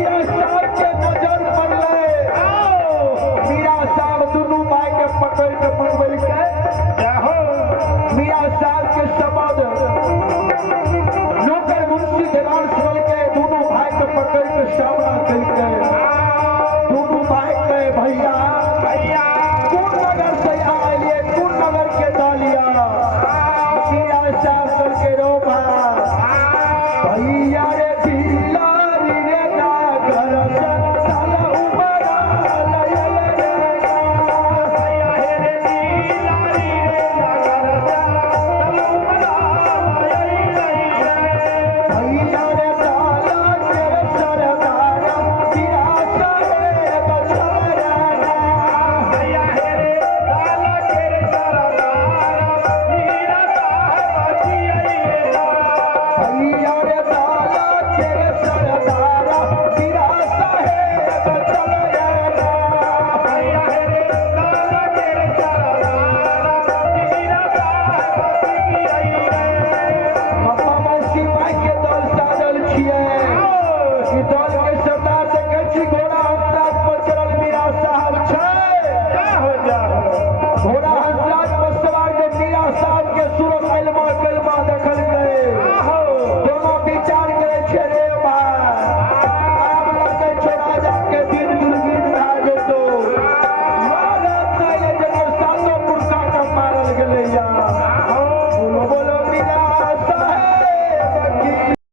मीरा साहब के नजर पड़ले मीरा साहब दोनों भाई के पकड़ के मंगल के मीरा साहब के सबद नौकर मुंशी दीवान सुनल के दोनों भाई के पकड़ के सामना करके दोनों भाई के भैया कौन नगर से आइए कौन नगर के दालिया मीरा साहब करके रो भैया